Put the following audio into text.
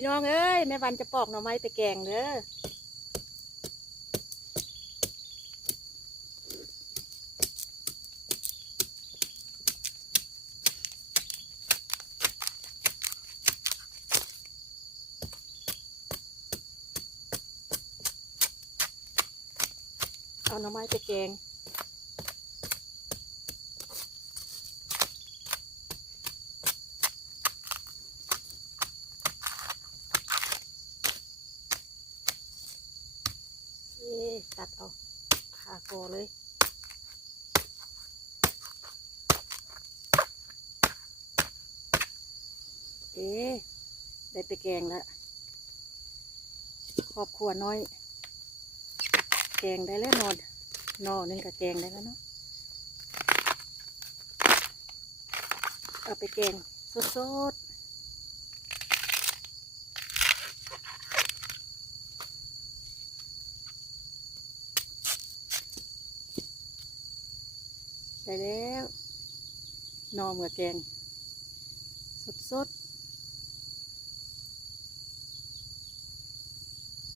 พี่น้องเอ้ยแม่วันจะปอกหน่อไม้ไปแกงเด้อเอาหน่อไม้ไปแกงตัดเอาขาโกเลยได้ไปแกงแล้วครอบครัวน้อยแกงได้แล้วนอนึงกับแกงได้แล้วเนาะเอาไปแกงสดได้แล้วนอเมื่อแกงสด